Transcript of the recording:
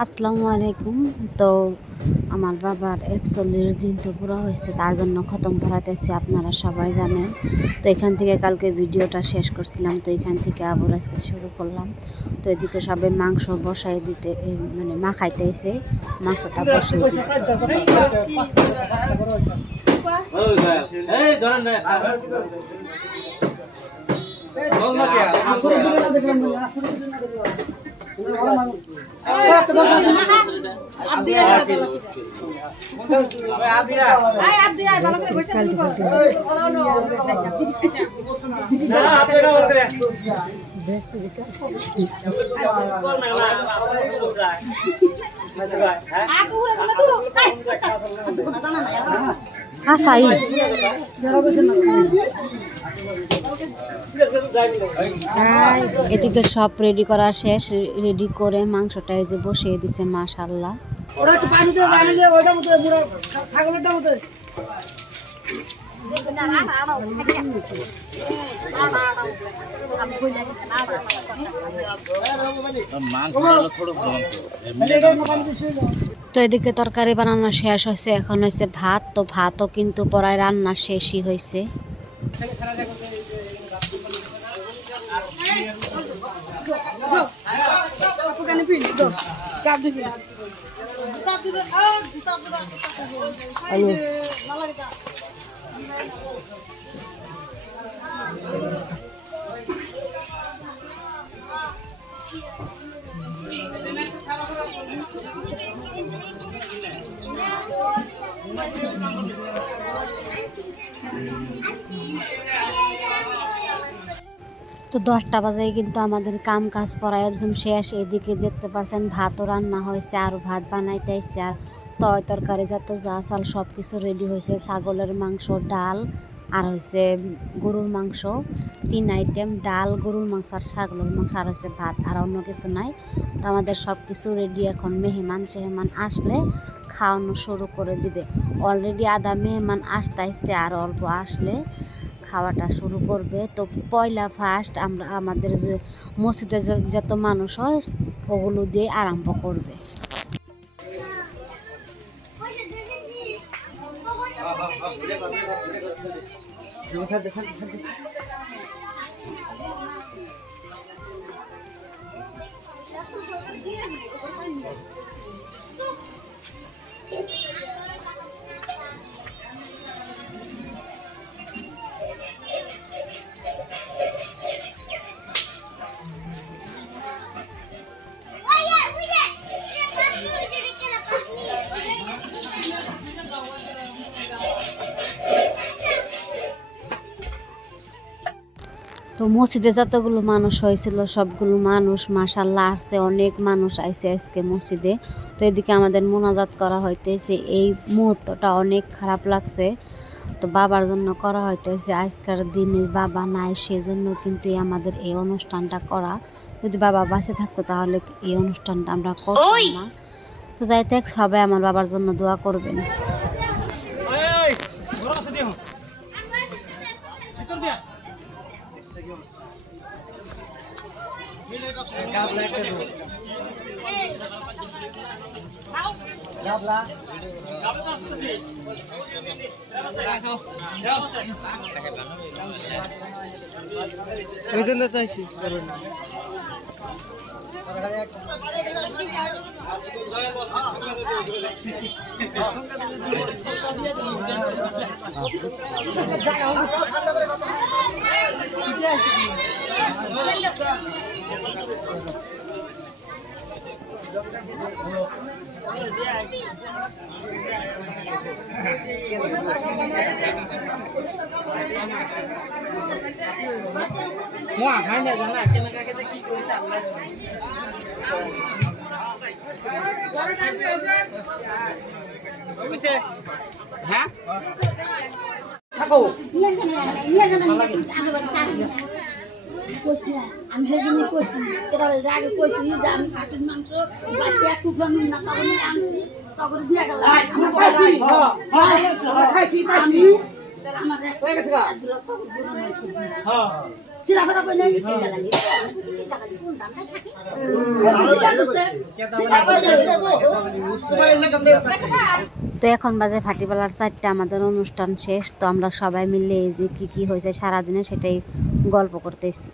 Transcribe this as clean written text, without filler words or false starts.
আসসালামু আলাইকুম। তো আমার বাবার 41 দিন তো পুরো হয়েছে, তার জন্য খতম পড়াইতেছি, আপনারা সবাই জানেন। তো এখান থেকে কালকে ভিডিওটা শেষ করছিলাম, তো এখান থেকে আবার আজকে শুরু করলাম। তো এদিকে সবাই মাংস বসাই দিতে মানে মাখাইতে এসে মাংসটা বসিয়ে এদিকে সব রেডি করা শেষ। রেডি করে মাংসটা এই যে বসিয়ে দিছে। মাশাআল্লাহ, তো এদিকে তরকারি বানানো শেষ হয়েছে, এখন হয়েছে ভাত। তো ভাতও কিন্তু পড়ায় রান্না শেষই হয়েছে। তো 10টা বাজে কিন্তু আমাদের কাম কাজ পড়া একদম শেষ। এদিকে দেখতে পাচ্ছেন ভাতও রান্না হয়েছে, আর ভাত বানাইতেছে, আর তরকারি যত যা চাল সব কিছু রেডি হয়েছে। ছাগলের মাংস, ডাল, আর হয়েছে গরুর মাংস। 3 আইটেম, ডাল, গরুর মাংস আর ছাগলের মাংস, আর হয়েছে ভাত, আর অন্য কিছু নাই। তো আমাদের সব কিছু রেডি। এখন মেহমান আসলে খাওয়ানো শুরু করে দিবে। অলরেডি আধা মেহমান আসতেছে, আর অল্প আসলে খাওয়াটা শুরু করবে। তো পয়লা ফার্স্ট আমরা আমাদের যে মসজিদে যত মানুষ হয় ওগুলো দিয়ে আরম্ভ করবে। তো মসজিদে যতগুলো মানুষ হয়েছিল সবগুলো মানুষ মাশাআল্লাহ আসছে। অনেক মানুষ আইছে আজকে মসজিদে। তো এদিকে আমাদের মোনাজাত করা হইতেছে। এই মুহূর্তটা অনেক খারাপ লাগছে। তো বাবার জন্য করা হইতেছে। আজকের দিনে বাবা নাই, সেজন্য কিন্তু আমাদের এই অনুষ্ঠানটা করা। যদি বাবা বাঁচে থাকতো তাহলে এই অনুষ্ঠানটা আমরা করতাম না। তো যাই হোক, সবাই আমার বাবার জন্য দোয়া করবেন। ওই জন্য তো আইছি হ্যাঁ থাকো আমি সেজন্য কইছি এবার আগে কইছি যে আমি খাসির মাংস বাকি এক টুকরা নুন না তখন আনছি তখন দিয়ে গেলাম আমি আমার হয়ে গেছে গা হ্যাঁ চিরা ফেরা কই নাই তো এখন বাজে ফাটিবেলার 4টা, আমাদের অনুষ্ঠান শেষ। তো আমরা সবাই মিলে এই যে কি কি হয়েছে সারাদিনে সেটাই গল্প করতেছি।